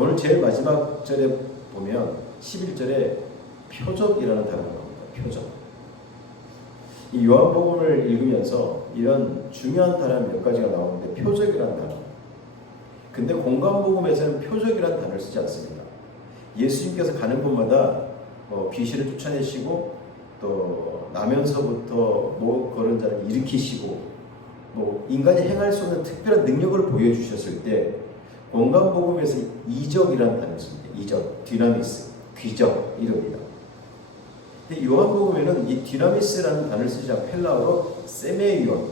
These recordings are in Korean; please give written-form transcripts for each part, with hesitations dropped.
오늘 제일 마지막 절에 보면 11절에 표적이라는 단어가 나옵니다. 표적. 이 요한복음을 읽으면서 이런 중요한 단어 몇 가지가 나오는데 표적이라는 단어. 근데 공관복음에서는 표적이라는 단어를 쓰지 않습니다. 예수님께서 가는 곳마다 귀신을 쫓아내시고 또 나면서부터 못 걸은 자를 일으키시고 인간이 행할 수 없는 특별한 능력을 보여주셨을 때 공관복음에서 이적이라는 단어를 씁니다. 이적, 디나미스, 귀적 이럽니다. 근데 요한복음에는 이 디나미스라는 단어를 쓰지 않고 헬라어로 세메이온,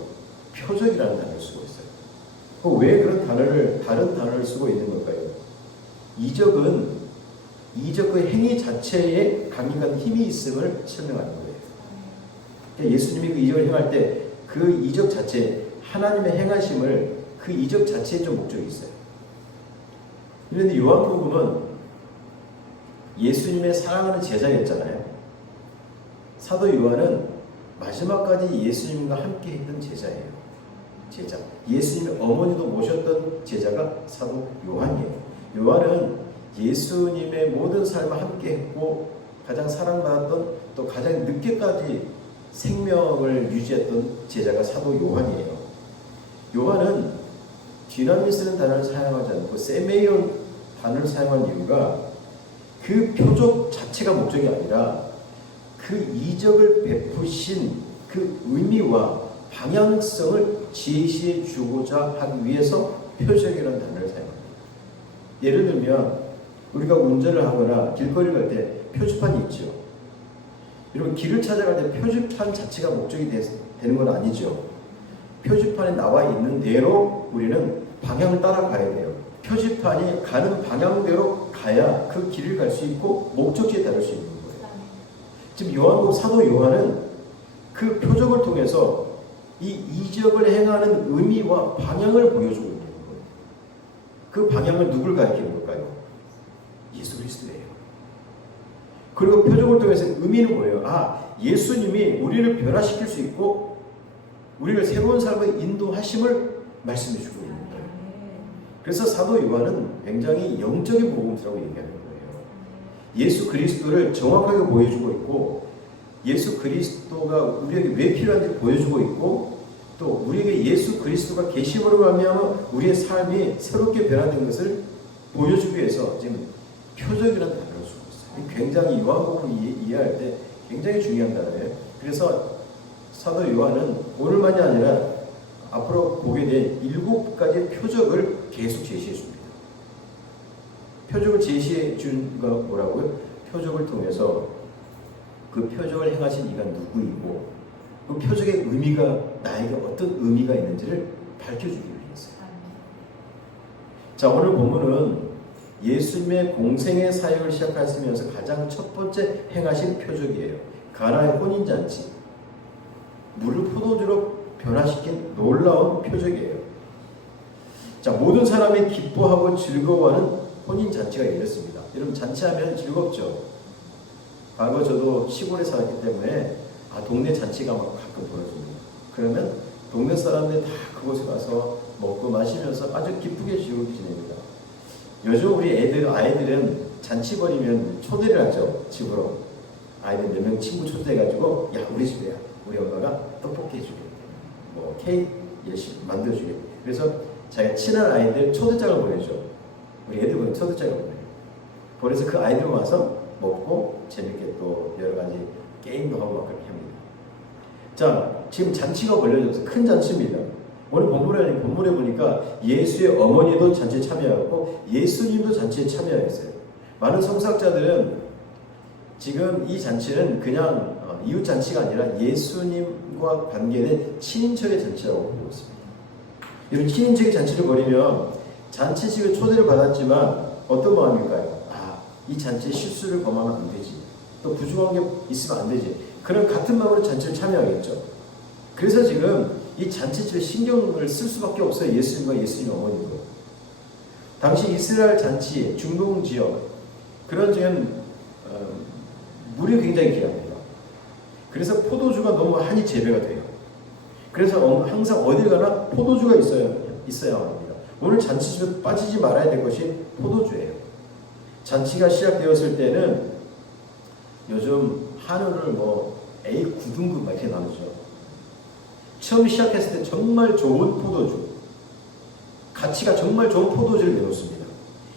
표적이라는 단어를 쓰고 있어요. 왜 그런 단어를 다른 단어를 쓰고 있는 걸까요? 이적은 그 행위 자체에 강력한 힘이 있음을 설명하는 거예요. 그러니까 예수님이 그 이적을 행할 때 그 이적 자체, 하나님의 행하심을 그 이적 자체에 좀 목적이 있어요. 그런데 요한복음은 예수님의 사랑하는 제자였잖아요. 사도 요한은 마지막까지 예수님과 함께 했던 제자예요. 제자. 예수님의 어머니도 모셨던 제자가 사도 요한이에요. 요한은 예수님의 모든 삶을 함께 했고 가장 사랑받았던 또 가장 늦게까지 생명을 유지했던 제자가 사도 요한이에요. 요한은 디나미스라는 단어를 사용하지 않고 세메이온 단어를 사용한 이유가 그 표적 자체가 목적이 아니라 그 이적을 베푸신 그 의미와 방향성을 제시해 주고자 하기 위해서 표적이라는 단어를 사용합니다. 예를 들면 우리가 운전을 하거나 길거리를 갈 때 표지판이 있죠. 여러분 길을 찾아갈 때 표지판 자체가 목적이 되는 건 아니죠. 표지판에 나와 있는 대로 우리는 방향을 따라가야 돼요. 표지판이 가는 방향대로 가야 그 길을 갈 수 있고 목적지에 달할 수 있는 거예요. 지금 요한복음 사도 요한은 그 표적을 통해서 이 이적을 행하는 의미와 방향을 보여주고 있는 거예요. 그 방향을 누굴 가리키는 걸까요? 예수 그리스도예요. 그리고 표적을 통해서 의미는 뭐예요? 예수님이 우리를 변화시킬 수 있고 우리를 새로운 삶의 인도하심을 말씀해 주고 있는 거예요. 그래서 사도 요한은 굉장히 영적인 복음서라고 얘기하는 거예요. 예수 그리스도를 정확하게 보여주고 있고 예수 그리스도가 우리에게 왜 필요한지 보여주고 있고 또 우리에게 예수 그리스도가 계심으로 말미암아 우리의 삶이 새롭게 변화된 것을 보여주기 위해서 지금 표적이라는 단어를 쓰고 있어요. 굉장히 요한복음을 이해할 때 굉장히 중요한 단어예요. 그래서 사도 요한은 오늘만이 아니라 앞으로 보게 될 7가지 표적을 계속 제시해 줍니다. 표적을 제시해 준 거 뭐라고요? 표적을 통해서 그 표적을 행하신 이가 누구이고 그 표적의 의미가 나에게 어떤 의미가 있는지를 밝혀주기 위해서요. 자, 오늘 본문은 예수님의 공생의 사역을 시작하시면서 가장 첫 번째 행하신 표적이에요. 가나의 혼인잔치. 물을 포도주로 변화시킨 놀라운 표적이에요. 자, 모든 사람이 기뻐하고 즐거워하는 혼인잔치가 열렸습니다. 여러분 잔치하면 즐겁죠? 과거 저도 시골에 살았기 때문에 동네 잔치가 가끔 벌어집니다. 그러면 동네 사람들 다 그곳에 가서 먹고 마시면서 아주 기쁘게 즐겁게 지냅니다. 요즘 우리 아이들은 잔치 벌이면 초대를 하죠. 집으로. 아이들 몇 명 친구 초대해가지고 야 우리 집에야. 우리 엄마가 떡볶이 해주게. 케이크 열심히 만들어주게. 그래서 자기가 친한 아이들 초대장을 보내죠. 우리 애들 보면 초대장을 보내요. 그래서 그 아이들 와서 먹고 재밌게 또 여러 가지 게임도 하고 막 그렇게 합니다. 자, 지금 잔치가 벌려져서 큰 잔치입니다. 오늘 본문에 보니까 예수의 어머니도 잔치에 참여하고 예수님도 잔치에 참여했어요. 많은 성사학자들은 지금 이 잔치는 그냥 이웃 잔치가 아니라 예수님과 관계된 친인척의 잔치라고 보고 있습니다. 이런 친인척의 잔치를 벌이면 잔치식을 초대를 받았지만 어떤 마음일까요? 이 잔치에 실수를 범하면 안 되지. 또 부족한 게 있으면 안 되지. 그런 같은 마음으로 잔치를 참여하겠죠. 그래서 지금 이 잔치집에 신경을 쓸 수밖에 없어요. 예수님과 예수님 어머니도. 당시 이스라엘 잔치, 중동 지역 그런 지역은 물이 굉장히 귀합니다. 그래서 포도주가 너무 많이 재배가 돼요. 그래서 항상 어딜 가나 포도주가 있어야 합니다. 오늘 잔치집에 빠지지 말아야 될 것이 포도주예요. 잔치가 시작되었을 때는 요즘 한우를 뭐 A 9등급 막 이렇게 나누죠. 처음 시작했을 때 정말 좋은 포도주, 가치가 정말 좋은 포도주를 내놓습니다.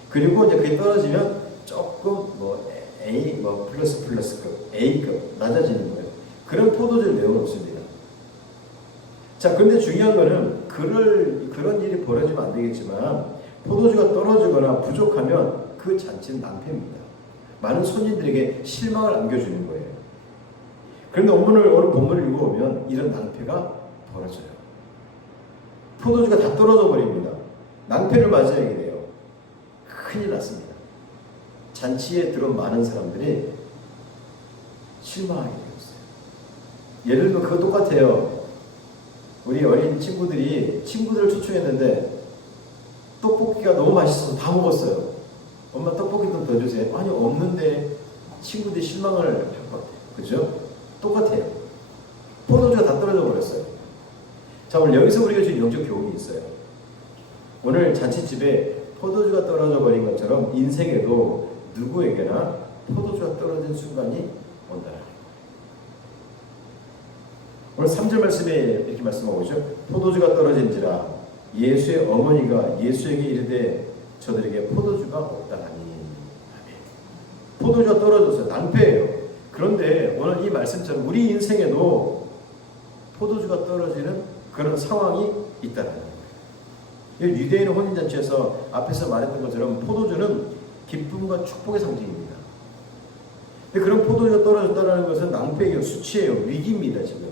그리고 이제 그게 떨어지면 조금 뭐 A 뭐 플러스급, A급 낮아지는 거예요. 그런 포도주를 내어놓습니다. 자, 그런데 중요한 거는 그런 일이 벌어지면 안 되겠지만 포도주가 떨어지거나 부족하면 그 잔치는 낭패입니다. 많은 손님들에게 실망을 안겨주는 거예요. 그런데 오늘 본문을 읽어보면 이런 낭패가 벌어져요. 포도주가 다 떨어져 버립니다. 낭패를 맞이하게 돼요. 큰일 났습니다. 잔치에 들어온 많은 사람들이 실망하게 되었어요. 예를 들면 그거 똑같아요. 우리 어린 친구들을 초청했는데 떡볶이가 너무 맛있어서 다 먹었어요. 엄마 떡볶이 좀 더 주세요. 아니 없는데 친구들이 실망을 할 것 같아요. 그죠? 똑같아요. 포도주가 다 떨어져 버렸어요. 자, 오늘 여기서 우리가 지금 영적 교훈이 있어요. 오늘 잔치집에 포도주가 떨어져 버린 것처럼 인생에도 누구에게나 포도주가 떨어진 순간이 온다. 오늘 3절 말씀에 이렇게 말씀하고 있죠. 포도주가 떨어진지라 예수의 어머니가 예수에게 이르되 저들에게 포도주가 없다하니. 포도주가 떨어졌어요. 낭패예요. 그런데 오늘 이 말씀처럼 우리 인생에도 포도주가 떨어지는 그런 상황이 있다는 거예요. 유대인 혼인잔치에서 앞에서 말했던 것처럼 포도주는 기쁨과 축복의 상징입니다. 근데 그런 포도주가 떨어졌다는 것은 낭패예요. 수치예요. 위기입니다. 지금.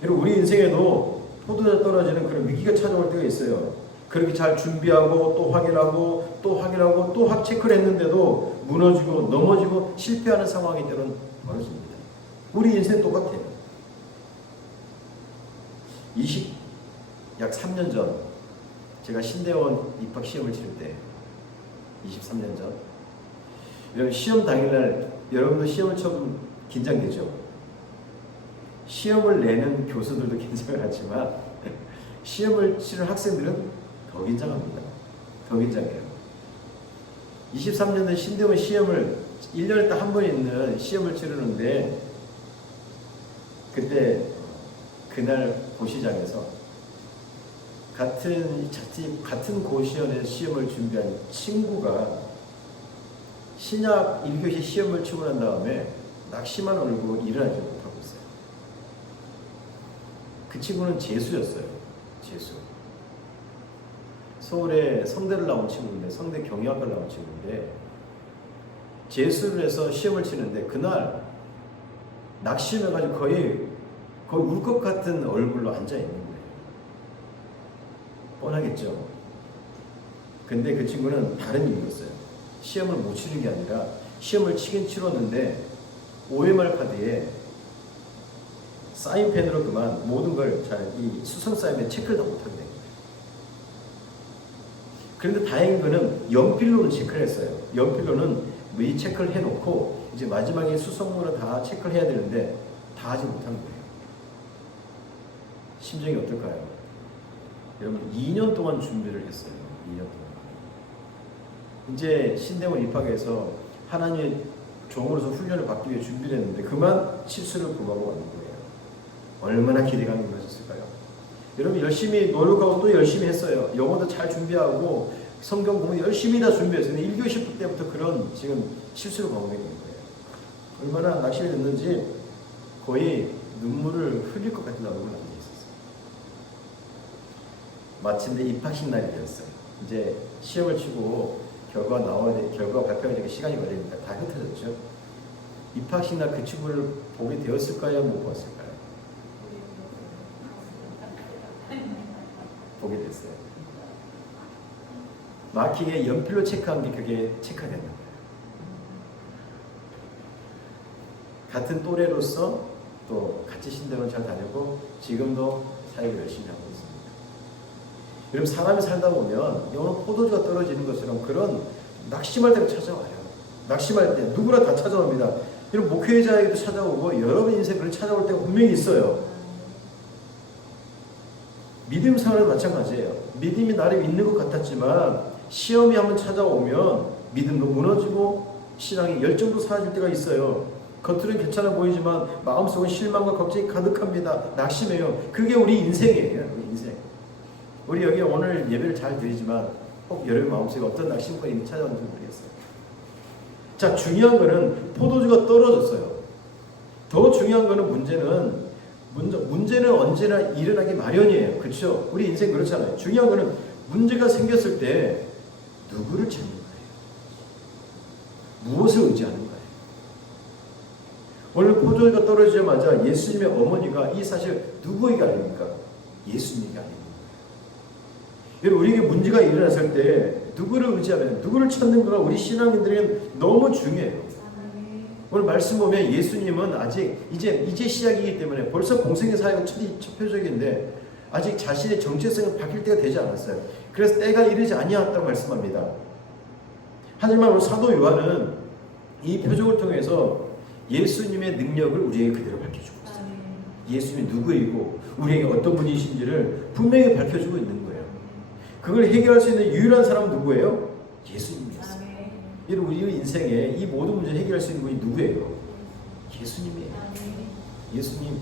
그리고 우리 인생에도 포도주가 떨어지는 그런 위기가 찾아올 때가 있어요. 그렇게 잘 준비하고 또 확인하고 또 확인하고 또 체크를 했는데도 무너지고 넘어지고 실패하는 상황이 때로는 벌어집니다. 우리 인생 똑같아요. 약 3년 전 제가 신대원 입학 시험을 치를 때 23년 전 여러분 시험 당일날 여러분도 시험을 처음 긴장되죠. 시험을 내는 교수들도 긴장을 하지만 시험을 치는 학생들은 더 긴장합니다. 더 긴장해요. 23년에 신대원 시험을 1년에 딱 한 번 있는 시험을 치르는데 그때 그날 고시장에서 같은 고시원에서 시험을 준비한 친구가 신약 1교시 시험을 치고 난 다음에 낙심한 얼굴로 일어나지 못하고 있어요. 그 친구는 재수였어요. 재수. 서울에 성대를 나온 친구인데 성대 경영학과를 나온 친구인데 재수를 해서 시험을 치는데 그날 낙심해가지고 거의 울 것 같은 얼굴로 앉아 있는 거예요. 뻔하겠죠. 근데 그 친구는 다른 이유였어요. 시험을 못 치는 게 아니라 시험을 치긴 치렀는데 OMR 카드에 사인펜으로 그만 모든 걸 잘 이 수성 사인펜 체크를 다 못하게 된 거예요. 그런데 다행인 거는 연필로는 체크를 했어요. 연필로는 이 체크를 해놓고 이제 마지막에 수성으로 다 체크를 해야 되는데 다 하지 못한 거예요. 심정이 어떨까요? 여러분 2년 동안 준비를 했어요. 2년 동안. 이제 신대원 입학해서 하나님의 종으로서 훈련을 받기 위해 준비를 했는데 그만 실수를 범하고 가는 거예요. 얼마나 기대감이 많았을까요? 여러분 열심히 노력하고 또 열심히 했어요. 영어도 잘 준비하고 성경 공부 열심히 다 준비했어요. 1교시 때부터 그런 지금 실수를 범하게 된 거예요. 얼마나 낙심이 됐는지 거의 눈물을 흘릴 것 같은 얼굴을 앉아 있었어요. 마침내 입학식 날이 되었어요. 이제 시험을 치고 결과 발표해야 되니까 시간이 걸리니까 다 흩어졌죠. 입학식 날 그 친구를 보게 되었을까요? 못 봤을까요? 보게 됐어요. 마킹에 연필로 체크한 게 그게 체크가 된다. 같은 또래로서 또 같이 신대원 잘 다녔고 지금도 사역을 열심히 하고 있습니다. 여러분 사람이 살다 보면 영혼 포도주가 떨어지는 것처럼 그런 낙심할 때가 찾아와요. 낙심할 때 누구나 다 찾아옵니다. 여러분 목회자에게도 찾아오고 여러분 인생에 그런 찾아올 때가 분명히 있어요. 믿음 생활은 마찬가지예요. 믿음이 나름 있는 것 같았지만 시험이 한번 찾아오면 믿음도 무너지고 신앙의 열정도 사라질 때가 있어요. 겉으로는 괜찮아 보이지만 마음속은 실망과 걱정이 가득합니다. 낙심해요. 그게 우리 인생이에요. 우리 인생. 우리 여기 오늘 예배를 잘 드리지만 혹 여러분 마음속에 어떤 낙심과 있는지 찾아오는지 모르겠어요. 자, 중요한 거는 포도주가 떨어졌어요. 더 중요한 거는 문제는 언제나 일어나기 마련이에요. 그렇죠? 우리 인생 그렇잖아요. 중요한 거는 문제가 생겼을 때 누구를 찾는 거예요? 무엇을 의지하는 거예요? 오늘 포도주가 떨어지자마자 예수님의 어머니가 이 사실 누구에게 알립니까? 예수님에게 알립니다. 여러분, 우리에게 문제가 일어났을 때 누구를 의지하면, 누구를 찾는가가 우리 신앙인들에게는 너무 중요해요. 오늘 말씀 보면 예수님은 아직 이제 시작이기 때문에 벌써 공생의 사역은 첫 표적인데 아직 자신의 정체성을 밝힐 때가 되지 않았어요. 그래서 때가 이르지 아니었다고 말씀합니다. 하지만 오늘 사도 요한은 이 표적을 통해서 예수님의 능력을 우리에게 그대로 밝혀주고 있어요. 예수님이 누구이고 우리에게 어떤 분이신지를 분명히 밝혀주고 있는 거예요. 그걸 해결할 수 있는 유일한 사람은 누구예요? 예수님이었어요. 여러분, 우리 인생에 이 모든 문제를 해결할 수 있는 분이 누구예요? 예수님이에요. 예수님.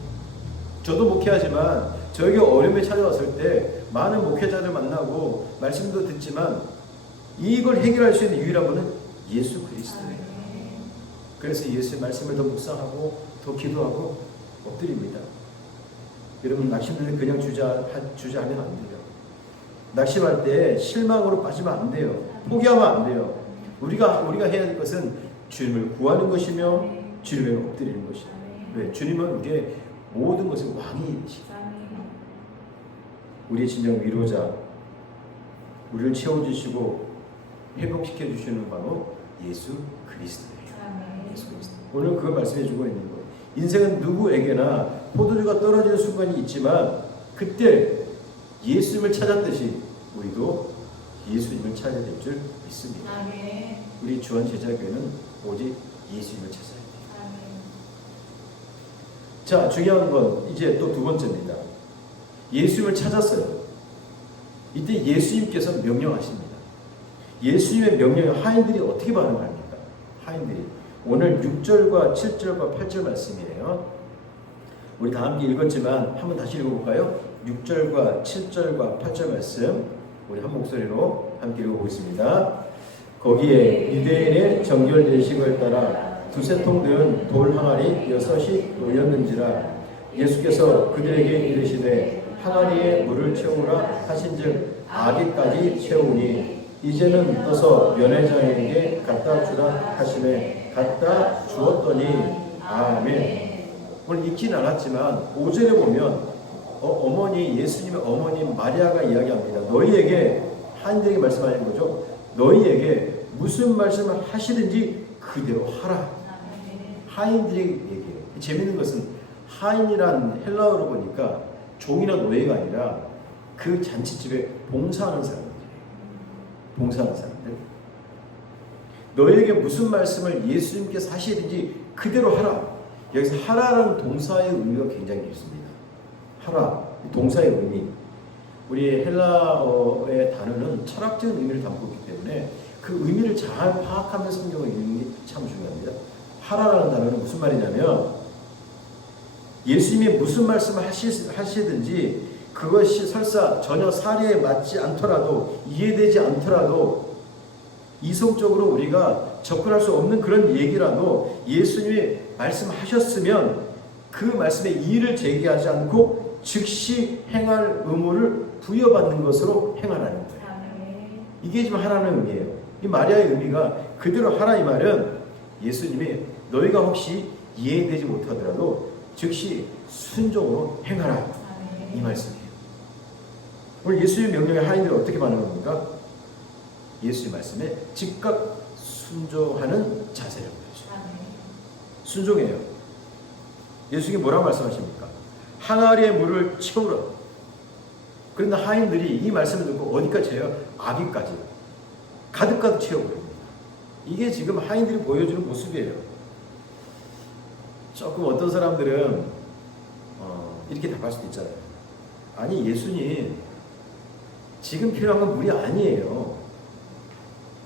저도 목회하지만 저에게 어려움이 찾아왔을 때 많은 목회자들 만나고 말씀도 듣지만 이걸 해결할 수 있는 유일한 분은 예수 그리스도예요. 그래서 예수의 말씀을 더 묵상하고 더 기도하고 엎드립니다. 여러분, 낙심을 그냥 주저하면 안 돼요. 낙심할 때 실망으로 빠지면 안 돼요. 포기하면 안 돼요. 우리가 해야 될 것은 주님을 구하는 것이며 주님을 엎드리는 것이에요. 왜? 주님은 우리의 모든 것의 왕이시다. 우리의 진정 위로자, 우리를 채워주시고 회복시켜 주시는 바로 예수 그리스도예요. 예수 그리스도. 오늘 그걸 말씀해 주고 있는 거예요. 인생은 누구에게나 포도주가 떨어지는 순간이 있지만 그때 예수님을 찾았듯이 우리도 예수님을 찾아야 될 줄 믿습니다. 우리 주한 제자교회는 오직 예수님을 찾아야 돼요. 자, 중요한 건 이제 또 두 번째입니다. 예수님을 찾았어요. 이때 예수님께서 명령하십니다. 예수님의 명령에 하인들이 어떻게 반응합니까? 하인들이 오늘 6절과 7절과 8절 말씀이에요. 우리 다 함께 읽었지만 한번 다시 읽어볼까요? 6절과 7절과 8절 말씀 우리 한 목소리로 함께 읽어보겠습니다. 거기에 유대인의 정결 예식을 따라 두세 통 든 돌 항아리 6이 놓였는지라 예수께서 그들에게 이르시되 항아리에 물을 채우라 하신즉 아기까지 채우니 이제는 떠서 연회장에게 갖다 주라 하시매 갖다 주었더니 아멘. 오늘 읽진 않았지만 5절에 보면 어머니 예수님의 어머니 마리아가 이야기합니다. 너희에게 하인들에게 말씀하는 거죠. 너희에게 무슨 말씀을 하시든지 그대로 하라. 하인들에게 얘기해요. 재밌는 것은 하인이란 헬라어로 보니까 종이나 노예가 아니라 그 잔치집에 봉사하는 사람들이에요. 봉사하는 사람들. 너희에게 무슨 말씀을 예수님께서 하시든지 그대로 하라. 여기서 하라라는 동사의 의미가 굉장히 깊습니다. 하라, 동사의 의미. 우리 헬라어의 단어는 철학적인 의미를 담고 있기 때문에 그 의미를 잘 파악하면서 성경을 읽는 게 참 중요합니다. 하라라는 단어는 무슨 말이냐면 예수님이 무슨 말씀을 하시든지 그것이 설사 전혀 사리에 맞지 않더라도 이해되지 않더라도 이성적으로 우리가 접근할 수 없는 그런 얘기라도 예수님이 말씀하셨으면 그 말씀에 이의를 제기하지 않고 즉시 행할 의무를 부여받는 것으로 행하라는 거예요. 이게 지금 하라는 의미예요. 이 마리아의 의미가 그대로 하라 이 말은 예수님이 너희가 혹시 이해되지 못하더라도 즉시 순종으로 행하라 이 말씀이에요. 오늘 예수님의 명령에 하인들이 어떻게 반응합니까? 예수의 말씀에 즉각 순종하는 자세를 보여줘요. 순종해요. 예수님이 뭐라고 말씀하십니까? 항아리에 물을 채우라. 그런데 하인들이 이 말씀을 듣고 어디까지 채워요? 아기까지. 가득가득 채워버립니다. 이게 지금 하인들이 보여주는 모습이에요. 조금 어떤 사람들은 이렇게 답할 수도 있잖아요. 아니 예수님 지금 필요한 건 물이 아니에요.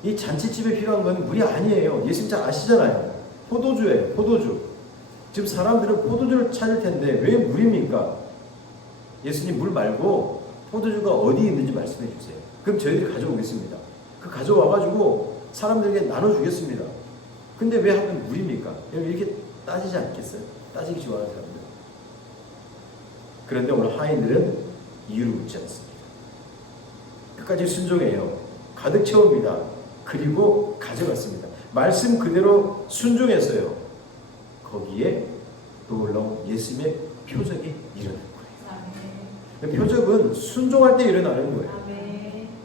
이 잔치집에 필요한 건 물이 아니에요. 예수님 잘 아시잖아요. 포도주예요. 포도주. 지금 사람들은 포도주를 찾을 텐데 왜 물입니까? 예수님 물 말고 포도주가 어디 있는지 말씀해 주세요. 그럼 저희들이 가져오겠습니다. 그 가져와가지고 사람들에게 나눠주겠습니다. 근데 왜 하면 물입니까? 이렇게 따지지 않겠어요? 따지기 좋아하는 사람들. 그런데 오늘 하인들은 이유를 묻지 않습니다. 끝까지 순종해요. 가득 채웁니다. 그리고 가져갔습니다. 말씀 그대로 순종했어요. 거기에 놀라운 예수님의 표적이 일어난 거예요. 표적은 순종할 때 일어나는 거예요.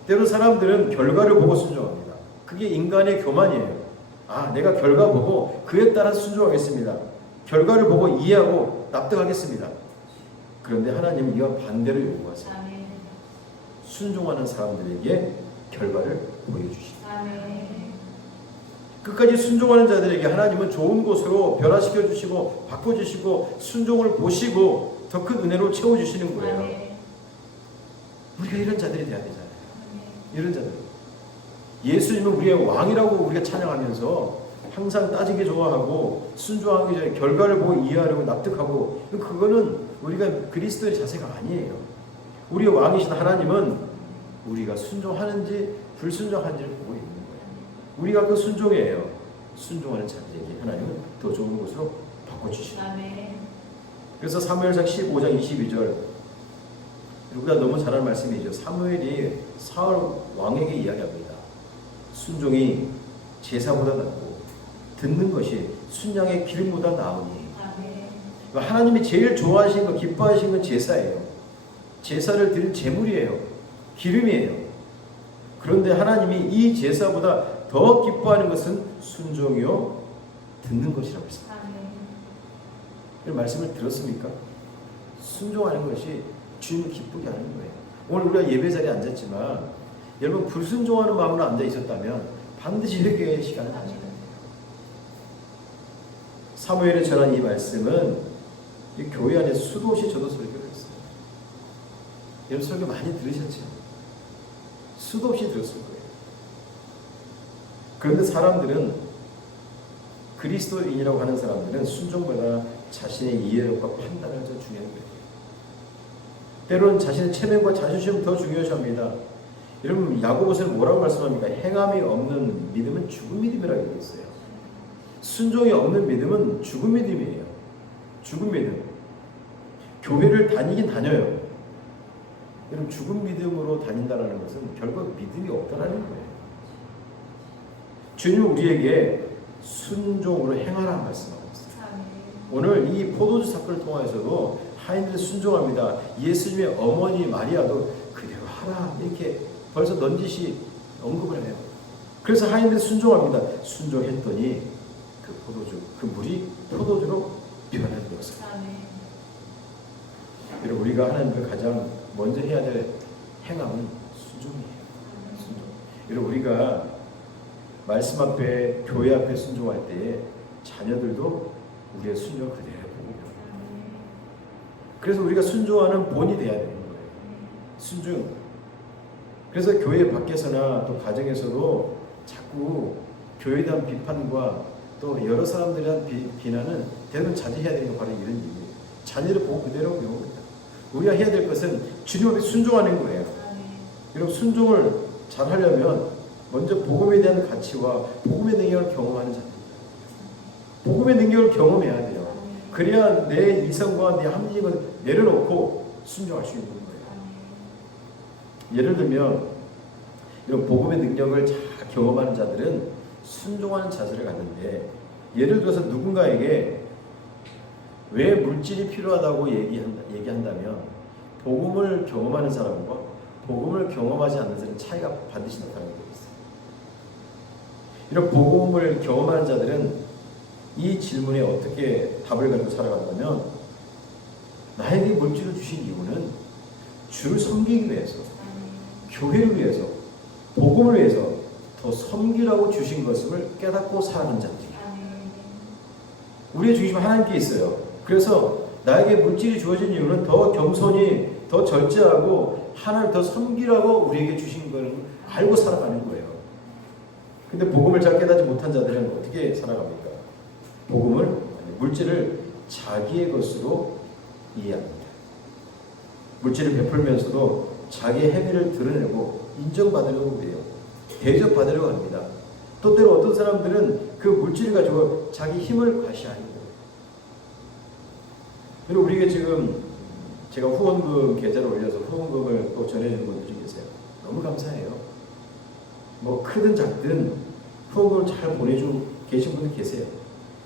때로 사람들은 결과를 보고 순종합니다. 그게 인간의 교만이에요. 아, 내가 결과 보고 그에 따라 순종하겠습니다. 결과를 보고 이해하고 납득하겠습니다. 그런데 하나님은 이와 반대로 요구하세요. 순종하는 사람들에게 결과를 보여주십니다. 끝까지 순종하는 자들에게 하나님은 좋은 곳으로 변화시켜 주시고 바꿔주시고 순종을 보시고 더 큰 은혜로 채워주시는 거예요. 우리가 이런 자들이 돼야 되잖아요. 이런 자들. 예수님은 우리의 왕이라고 우리가 찬양하면서 항상 따지기 좋아하고 순종하기 전에 결과를 보고 이해하려고 납득하고, 그거는 우리가 그리스도의 자세가 아니에요. 우리의 왕이신 하나님은 우리가 순종하는지 불순종하는지를 보고 있는 거예요. 우리가 그 순종이에요. 순종하는 자들에게 하나님은 더 좋은 곳으로 바꿔주십니다. 그래서 사무엘상 15장 22절, 우리가 너무 잘 아는 말씀이죠. 사무엘이 사울 왕에게 이야기합니다. 순종이 제사보다 낫고 듣는 것이 순양의 기름보다 나으니. 하나님이 제일 좋아하시는 것, 기뻐하시는 건 제사예요. 제사를 드릴 제물이에요. 기름이에요. 그런데 하나님이 이 제사보다 더 기뻐하는 것은 순종이요 듣는 것이라고 했습니다. 그 말씀을 들었습니까? 순종하는 것이 주님을 기쁘게 하는 거예요. 오늘 우리가 예배 자리에 앉았지만 여러분 불순종하는 마음으로 앉아 있었다면 반드시 회개의 시간을 가져야 돼요. 사무엘에 전한 이 말씀은 이 교회 안에 수도 없이 저도 설교를 했어요. 여러분 설교 많이 들으셨죠? 수도 없이 들었을 거예요. 그런데 사람들은, 그리스도인이라고 하는 사람들은 순종보다 자신의 이해력과 판단을 더 중요한 거예요. 때로는 자신의 체면과 자존심을 더 중요시합니다. 여러분 야고보서는 뭐라고 말씀합니까? 행함이 없는 믿음은 죽은 믿음이라고 되어 있어요. 순종이 없는 믿음은 죽은 믿음이에요. 죽은 믿음. 교회를 다니긴 다녀요. 여러분 죽은 믿음으로 다닌다는 것은 결국 믿음이 없다는 거예요. 주님은 우리에게 순종으로 행하라는 말씀하고 있어요. 오늘 이 포도주 사건을 통해서도 하인들이 순종합니다. 예수님의 어머니 마리아도 그대로 하라 이렇게 벌써 넌지시 언급을 해요. 그래서 하인들이 순종합니다. 순종했더니 그 포도주, 그 물이 포도주로 변화되었어요. 여러분 우리가 하나님께 가장 먼저 해야 될 행함은 순종이에요. 순종. 여러분 우리가 말씀 앞에, 교회 앞에 순종할 때에 자녀들도 우리의 순종 그대로 보고 배워요. 그래서 우리가 순종하는 본이 돼야 되는 거예요. 순종. 그래서 교회 밖에서나 또 가정에서도 자꾸 교회에 대한 비판과 또 여러 사람들에 대한 비난은 대부분 자제해야 되는 게 바로 이런 일이에요. 자녀를 보고 그대로 배웁니다. 우리가 해야 될 것은 주님 앞에 순종하는 거예요. 여러분 순종을 잘 하려면 먼저 복음에 대한 가치와 복음의 능력을 경험하는 자입니다. 복음의 능력을 경험해야 돼요. 그래야 내 이성과 내 합리적을 내려놓고 순종할 수 있는 거예요. 예를 들면 이런 복음의 능력을 잘 경험하는 자들은 순종하는 자세를 갖는데, 예를 들어서 누군가에게 왜 물질이 필요하다고 얘기한다면 복음을 경험하는 사람과 복음을 경험하지 않는 사람의 차이가 반드시 나타나게 되어 있어요. 이런 복음을 경험하는 자들은 이 질문에 어떻게 답을 가지고 살아간다면, 나에게 물질을 주신 이유는 주를 섬기기 위해서, 교회를 위해서, 복음을 위해서 더 섬기라고 주신 것을 깨닫고 살아가는 자들이에요. 우리의 중심은 하나님께 있어요. 그래서 나에게 물질이 주어진 이유는 더 겸손히, 더 절제하고 하나님을 더 섬기라고 우리에게 주신 걸 알고 살아가는 거예요. 근데 복음을 잘 깨닫지 못한 자들은 어떻게 살아갑니까? 물질을 자기의 것으로 이해합니다. 물질을 베풀면서도 자기의 행위를 드러내고 인정받으려고 해요. 대접받으려고 합니다. 또 때로 어떤 사람들은 그 물질을 가지고 자기 힘을 과시하려고. 그리고 우리에게 지금 제가 후원금 계좌를 올려서 후원금을 또 전해주는 분들이 계세요. 너무 감사해요. 뭐 크든 작든 후원금을 잘 보내주고 계신 분들 계세요.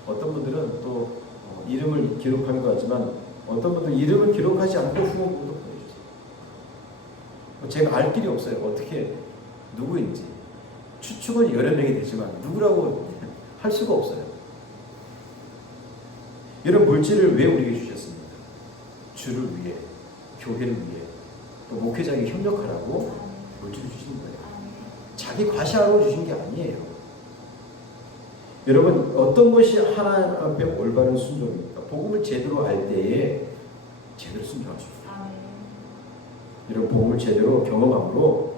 어떤 분들은 또 이름을 기록하기도 하지만 어떤 분들은 이름을 기록하지 않고 후원금도 보내주세요. 제가 알 길이 없어요. 어떻게 누구인지. 추측은 여러 명이 되지만 누구라고 할 수가 없어요. 이런 물질을 왜 우리에게 주셨습니까? 주를 위해, 교회를 위해, 또 목회자에게 협력하라고 물질을 주신 거예요. 자기 과시하라고 주신 게 아니에요. 여러분, 어떤 것이 하나님 앞에 올바른 순종입니까? 복음을 제대로 알 때에 제대로 순종하십시오. 여러분, 복음을 제대로 경험함으로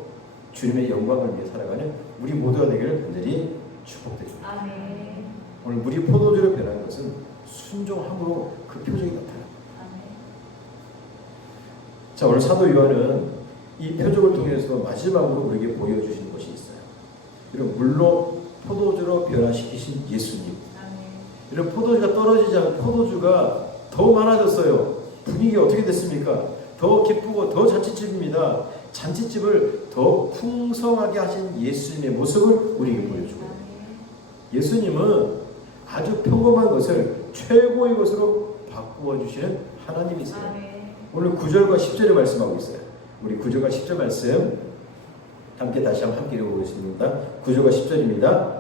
주님의 영광을 위해 살아가는 우리 모두가 되기를 간절히 축복드립니다. 오늘 물이 포도주로 변한 것은 순종함으로 그 표적이 나타납니다. 자, 오늘 사도 요한은 이 표적을 통해서 마지막으로 우리에게 보여주신 것이 있어요. 그리고 물로 포도주로 변화시키신 예수님. 이런 포도주가 떨어지지 않고 포도주가 더 많아졌어요. 분위기가 어떻게 됐습니까? 더 기쁘고 더 잔치집입니다. 잔치집을 더 풍성하게 하신 예수님의 모습을 우리에게 보여주고, 예수님은 아주 평범한 것을 최고의 것으로 바꾸어 주시는 하나님이세요. 오늘 9절과 10절에 말씀하고 있어요. 우리 9절과 10절 말씀 함께 다시 한번 함께 읽어보겠습니다. 9절과 10절입니다.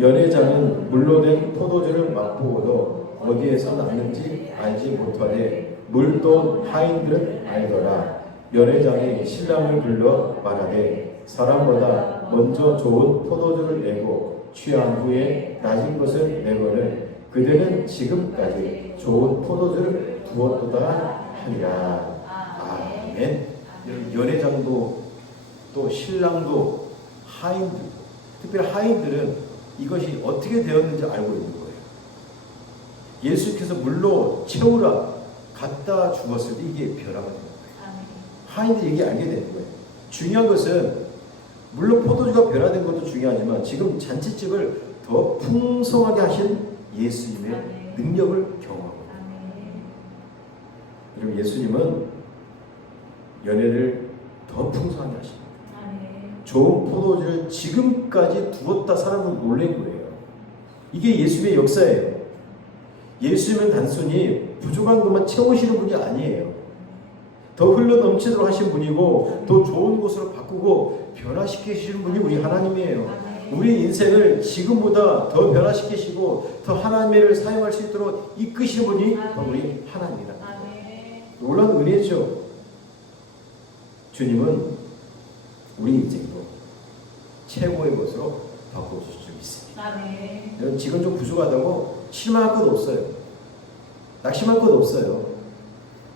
연회장은 물로 된 포도주를 맛보고도 어디에서 났는지 알지 못하되 물돈 하인들은 알더라. 연회장이 신랑을 불러 말하되 사람보다 먼저 좋은 포도주를 내고 취한 후에 낮은 것을 내거늘 그대는 지금까지 좋은 포도주를 두었도다 하니라. 아멘. 연회장도 또 신랑도 하인들도, 특별히 하인들은 이것이 어떻게 되었는지 알고 있는 거예요. 예수께서 물로 채우라 갖다 주었을 때 이게 변화가 되는 거예요. 하인들이 이게 알게 되는 거예요. 중요한 것은 물론 포도주가 변화된 것도 중요하지만 지금 잔치집을 더 풍성하게 하신 예수님의 능력을 경험하고 있습니다. 여러분, 예수님은 연회를 더 풍성하게 하십니다. 좋은 포도주를 지금까지 두었다 사람은 놀란 거예요. 이게 예수님의 역사예요. 예수님은 단순히 부족한 것만 채우시는 분이 아니에요. 더 흘러넘치도록 하신 분이고 더 좋은 곳으로 바꾸고 변화시키시는 분이 우리 하나님이에요. 우리 인생을 지금보다 더 변화시키시고 더 하나님의 일을 사용할 수 있도록 이끄시는 분이 우리 하나님이다. 놀라운 은혜죠. 주님은 우리 인생도 최고의 것으로 바꿔주실 수 있습니다. 여러분, 지금 좀 부족하다고 실망할 것 없어요. 낙심할 것 없어요.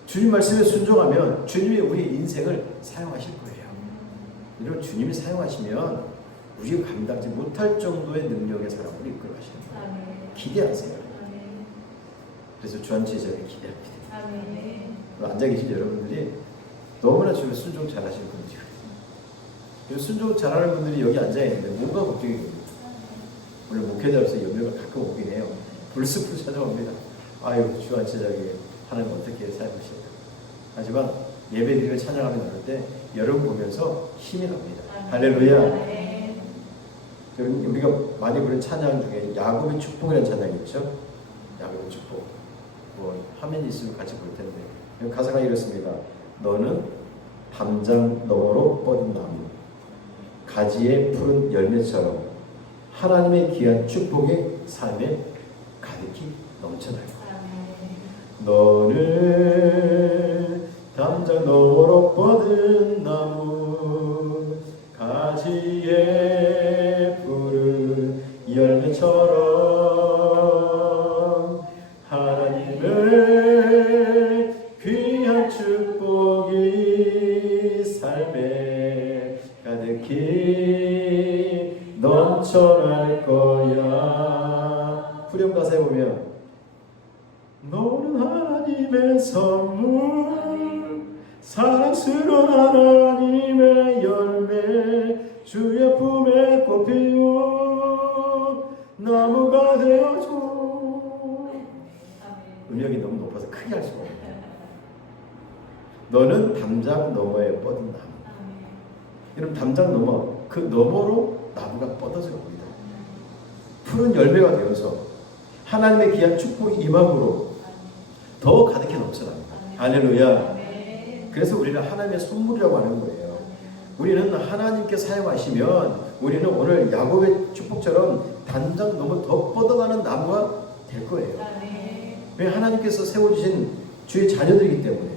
주님 말씀에 순종하면 주님이 우리 인생을 사용하실 거예요. 여러분, 주님이 사용하시면 우리가 감당하지 못할 정도의 능력의 사람으로 이끌어 가시는 거예요. 기대하세요. 그래서 주한제자에게 기대합니다. 앉아 계신 여러분들이 너무나 주님 순종 잘하시는 분들이거든요. 순종 잘하는 분들이 여기 앉아 있는데 뭔가 걱정이 됩니다. 원래 목회자로서 염려가 가끔 오긴 해요. 불쑥 찾아옵니다. 아유, 주한제자에게 하나님 어떻게 사용하실까. 하지만 예배드리고 찬양하며 나올 때 여러분 보면서 힘이 납니다. 할렐루야. 우리가 많이 부른 찬양 중에 야곱의 축복이라는 찬양이 있죠. 야곱의 축복. 뭐 화면이 있으면 같이 볼 텐데 가사가 이렇습니다. 너는 담장 너머로 뻗은 나무, 가지에 푸른 열매처럼 하나님의 귀한 축복의 삶에 가득히 넘쳐나요. 너는 담장 너머로 뻗은 나무, 가지에 푸른 열매처럼 하나님의 귀한 축복이 삶에 가득히 넘쳐날 거야. 후렴 가사에 보면 너는 하나님의 선물, 사랑스러운 하나님의 열매, 주의 품에 꽃 피운 나무가 되어줘. 음역이 너무 높아서 크게 할 수가 없네요. 너는 담장 너머에 뻗은 나무. 여러분, 담장 너머, 그 너머로 나무가 뻗어져 옵니다. 푸른 열매가 되어서 하나님의 귀한 축복이 임함으로 더 가득히 넘쳐납니다. 할렐루야. 그래서 우리는 하나님의 선물이라고 하는 거예요. 우리는 하나님께 사용하시면 우리는 오늘 야곱의 축복처럼 담장 너머 더 뻗어가는 나무가 될 거예요. 왜? 하나님께서 세워주신 주의 자녀들이기 때문에.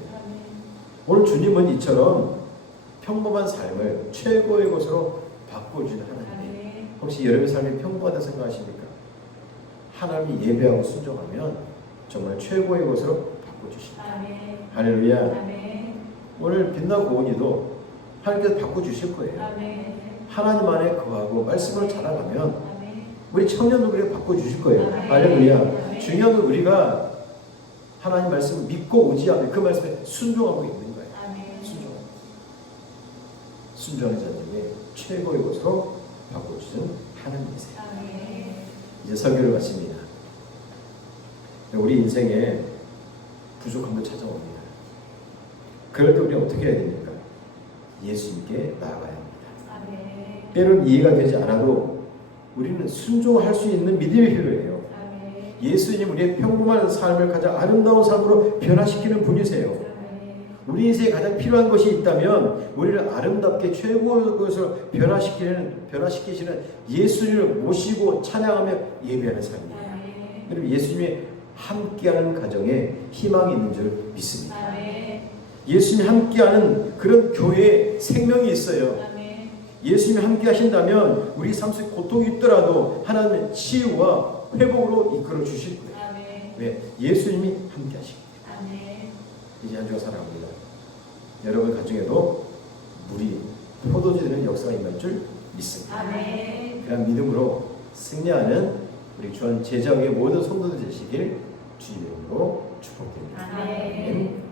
오늘 주님은 이처럼 평범한 삶을 최고의 것으로 바꿔주는 하나님. 혹시 여러분의 삶이 평범하다고 생각하십니까? 하나님이 예배하고 순종하면 정말 최고의 것으로 바꿔주십니다. 할렐루야. 오늘 빛나고 고은이도 하나님께서 바꿔주실 거예요. 하나님 안에 거하고 말씀을 자라가면 우리 청년도 그렇게 바꿔주실 거예요. 할렐루야. 중요한 건 우리가 하나님 말씀을 믿고 의지하며 그 말씀에 순종하고 있는 거예요. 순종하는 자들에게 최고의 것으로 바꿔주시는 하나님이세요. 이제 설교를 마칩니다. 우리 인생에 부족한 걸 찾아옵니다. 그럴 때 우리는 어떻게 해야 됩니까? 예수님께 나아가야 합니다. 때로는 이해가 되지 않아도 우리는 순종할 수 있는 믿음이 필요해요. 예수님 우리의 평범한 삶을 가장 아름다운 삶으로 변화시키는 분이세요. 우리 인생에 가장 필요한 것이 있다면 우리를 아름답게 최고의 것으로 변화시키시는 예수님을 모시고 찬양하며 예배하는 삶입니다. 여러분, 예수님이 함께하는 가정에 희망이 있는 줄 믿습니다. 예수님이 함께하는 그런 교회에 생명이 있어요. 예수님이 함께 하신다면 우리 삶 속에 고통이 있더라도 하나님의 치유와 회복으로 이끌어 주실 거예요. 왜? 예수님이 함께 하십니다. 이제 한 주가 살아갑니다. 여러분 가정에도 물이 포도주 되는 역사가 임할 줄 믿습니다. 그런 믿음으로 승리하는 우리 주한 제자의 모든 성도들 되시길 주님의 이름으로 축복드립니다. 아멘.